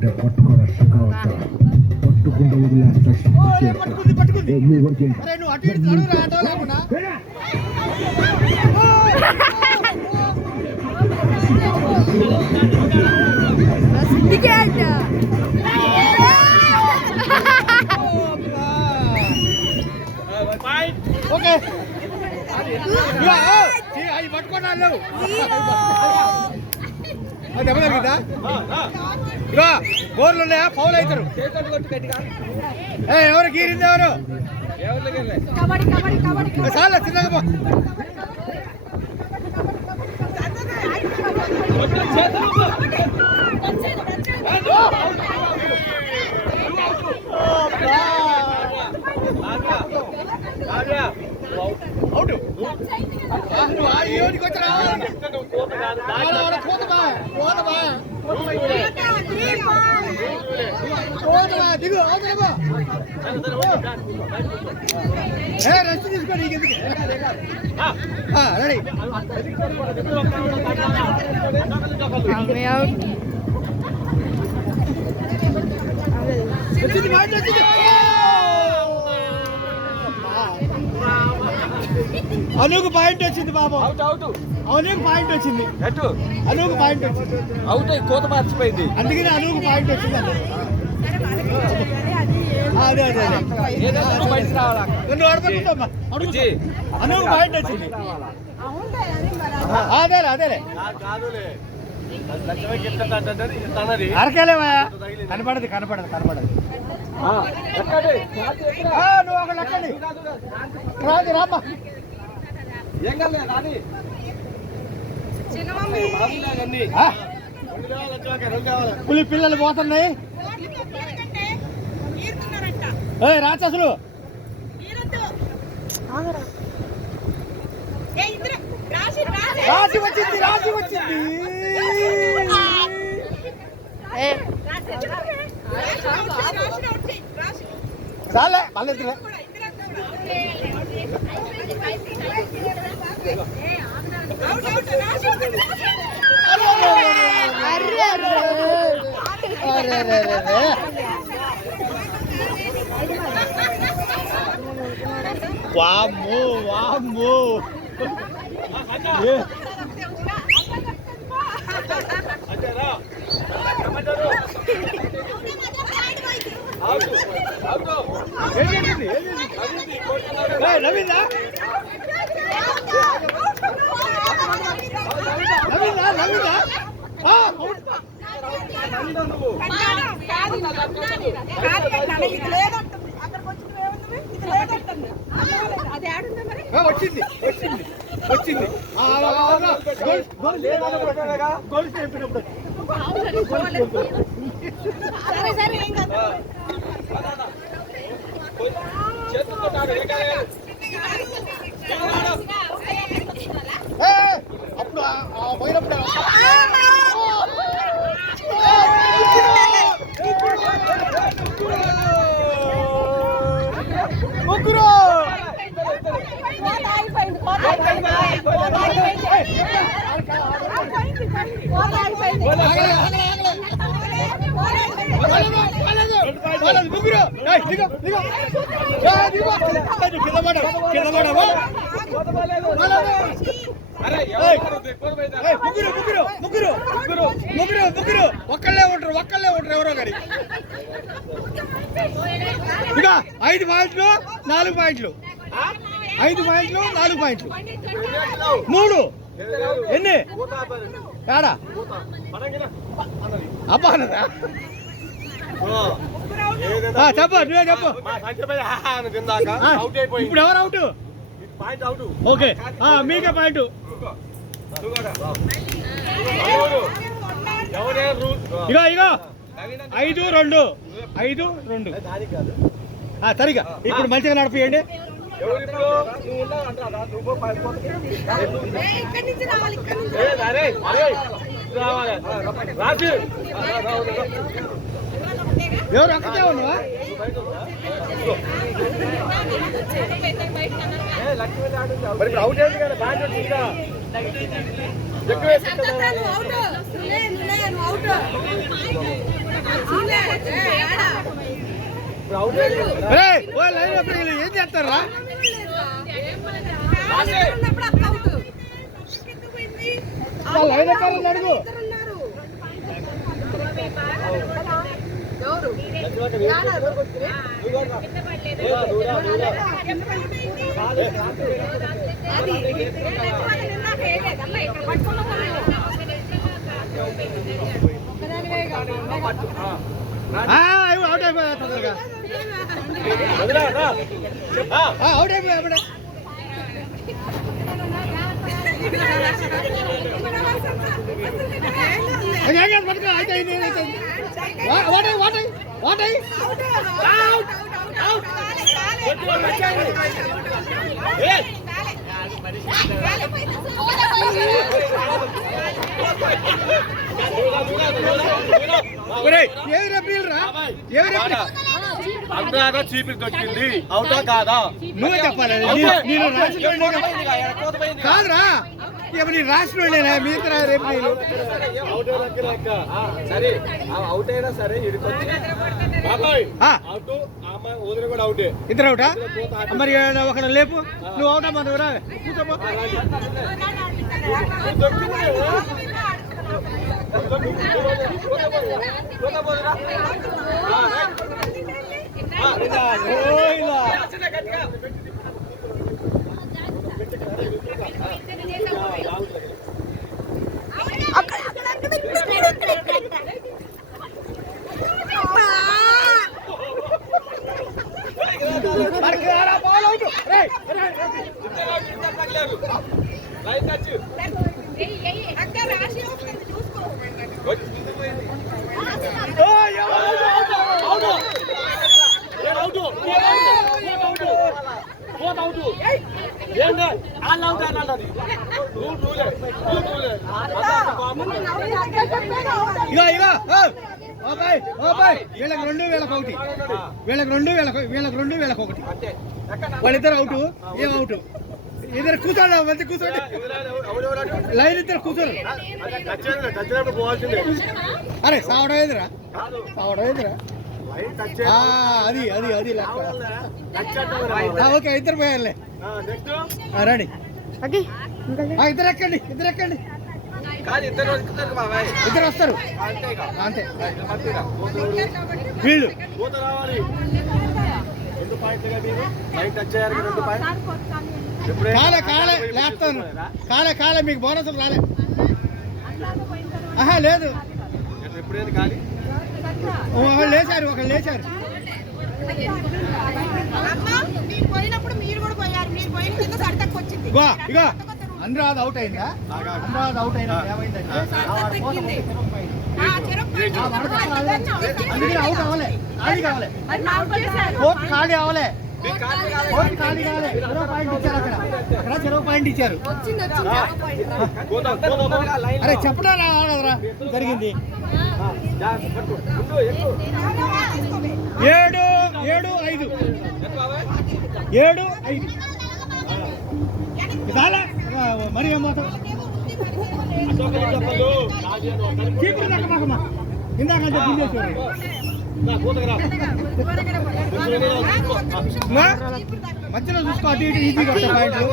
అంటే పట్టుకోరా చక్రవర్త పట్టుకుంటే వదిలేస్తా ఓకే అది పట్టుకున్నాను దెబ్బ తగ్గిందా ఇగో బోర్లు ఉన్నాయా పౌలు అవుతారు ఎవరు గీరింది ఎవరు చాలా చిన్నగా అవుట్ ఏడికి వచ్చి రావాలి దిగు రెస్ట్ తీసుకో నీకు రెడీ వచ్చింది మాట వచ్చింది అనుకు పాయింట్ వచ్చింది బాబు అనుకు పాయింట్ వచ్చింది అనుకు పాయింట్ వచ్చింది అవుట్ కోత మార్చిపోయింది అందుకని అనుకు పాయింట్ వచ్చింది అదే అదే అనుకు పాయింట్ వచ్చింది అదేలే అదేలే అరకేలేవా కనపడదు కనపడదు కనపడదు నువ్వు ఒక లెక్కండి రాదు రామ్మా పులి పిల్లలు పోతున్నాయి రాక్షసులు రాసి వచ్చింది రాసి వచ్చింది చాలే మళ్ళీ వామ్మో వామ్మో నవీనా నవీనా నవీనా వచ్చింది వచ్చింది వచ్చింది గోల్ చెప్పినప్పుడు అప్పుడు పోయినప్పుడు ముగ్గురు ముగ్గురు ముగ్గురు ముగ్గురు ముగ్గురు ముగ్గురు ముగ్గురు ఒక్కళ్ళే ఉంటారు ఎవరో కానీ ఇక 5 పాయింట్లు 4 పాయింట్లు 5 పాయింట్లు 4 పాయింట్లు 3 ఎన్ని ఏడా అబ్బా అన్నదా చెప్పు నువ్వే చెప్పు ఇప్పుడు ఎవరు అవుట్ ఓకే మీకే పాయింట్ ఇగో ఇగో 5-2 5-2 సరిగా ఇప్పుడు మంచిగా నడిపియండి ఎవరు అక్కడే ఉన్నావా అవుట్ అయింది కదా బ్యాట్ వచ్చిందా ఎక్కువ లైన్ అప్పుడు వీళ్ళు ఏం చేస్తారా? లైన్ ఎక్కాలని అడుగు. అవుట్ అయిపోయా తొందరగా. అవుట్ అయిపోయా అప్పుడే. అనురాధ చీపిరి దొరికింది, అవుటా కాదా? నువ్వే చెప్పాలి. నేను కాదురా, ఇక నేను రాసినోళ్ళేనా? మిగతా రేపు నేను సరే అవుట్ అయినా సరే ఇద్దరు అవుటా? మరి ఒక లేపు. నువ్వు అవుటా? మన కూర్చోపో. వీళ్ళకి రెండు వీళ్ళకి ఒకటి, వీళ్ళకి రెండు వీళ్ళకి ఒకటి. వాళ్ళిద్దరు అవుట్. ఏం అవుట్? ఇద్దరు కూర్చోండి, మంచి కూర్చోండి. లైన్ ఇద్దరు కూర్చోరు. అరే సావడం ఏదిరా, సావడం ఏదిరా? అది అది అది ఓకే. ఇద్దరు పోయారులే. రెడీ. ఇద్దరు ఎక్కండి, ఇద్దరు ఎక్కండి. ఇద్దరు వస్తారు అంతే. వీళ్ళు కాలే కాలే లేస్తాను. కాలే కాలే మీకు బోనస్ రాలే. ఆహా లేదు, ఒకళ్ళు లేచారు, ఒకళ్ళు లేచారు. ఇగో అనురాధ అవుట్ అయిందా? అనురాధ అవుట్ అయినా ఏమైందంటే అవుట్ అవ్వలే, ఖాళీ కావాలి, కోర్టు ఖాళీ అవ్వలే, కోర్టు ఖాళీ కావాలి. 0 పాయింట్ ఇచ్చారు అక్కడ, అక్కడ 0 పాయింట్ ఇచ్చారు. అరే చెప్పడా రావడరా జరిగింది. 7-5 ఇదాలా మరి ఏమాత్రం ఇందాకంటే మధ్యలో చూసుకో, అటు ఇటు ఈజీగా వస్తాయి పాయింట్లు.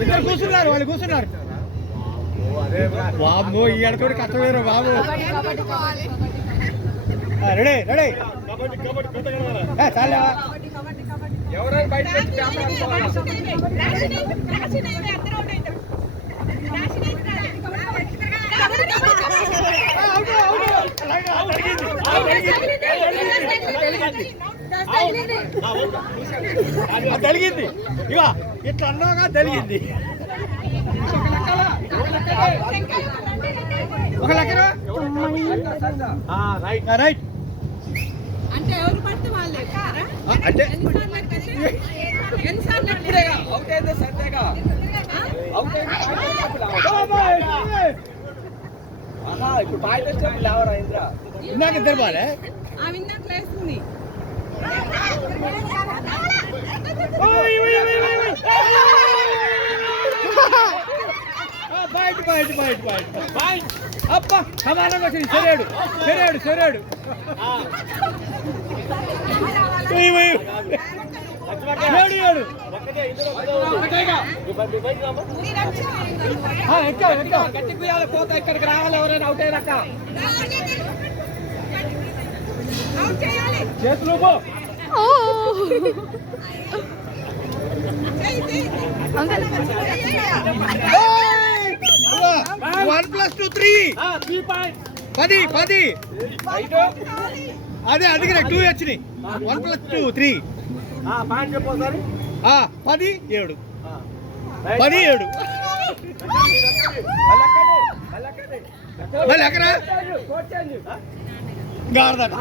ఇద్దరు కూర్చున్నారు, వాళ్ళు కూర్చున్నారు. బాబు ఈ ఎడతోటి కష్టమేరు బాబు. రెడీ రెడీ చాలా. తెలిగింది ఇక ఇట్లా అన్నాగా తెలిగింది. ఒక లెక్కన రైట్ అంటే ఎవరు పడితే వాళ్ళే అంటే ఇప్పుడు పాయింట్ వచ్చే లేవరా ఇంద్ర ఇందాక ఇద్దరు బాలే లేస్తుంది. బాయ్ పాయింట్ అబ్బా సమానంగా వచ్చింది చెరాడు ఏడు గట్టి కుయ్యాలి పోతా ఇక్కడికి రావాలి ఎవరైనా అవుట్ అయ్యాక అవుట్ చేయాలి చేతులు పో. ఏయ్! 1 + 2 3 3 పాయింట్ 10 అదే అడిగిన 2 వచ్చినాయి 1 + 2 3 పాయింట్ చెప్పు ఒకసారి 10 7 10 7 మళ్ళీ ఎక్కడ గారదట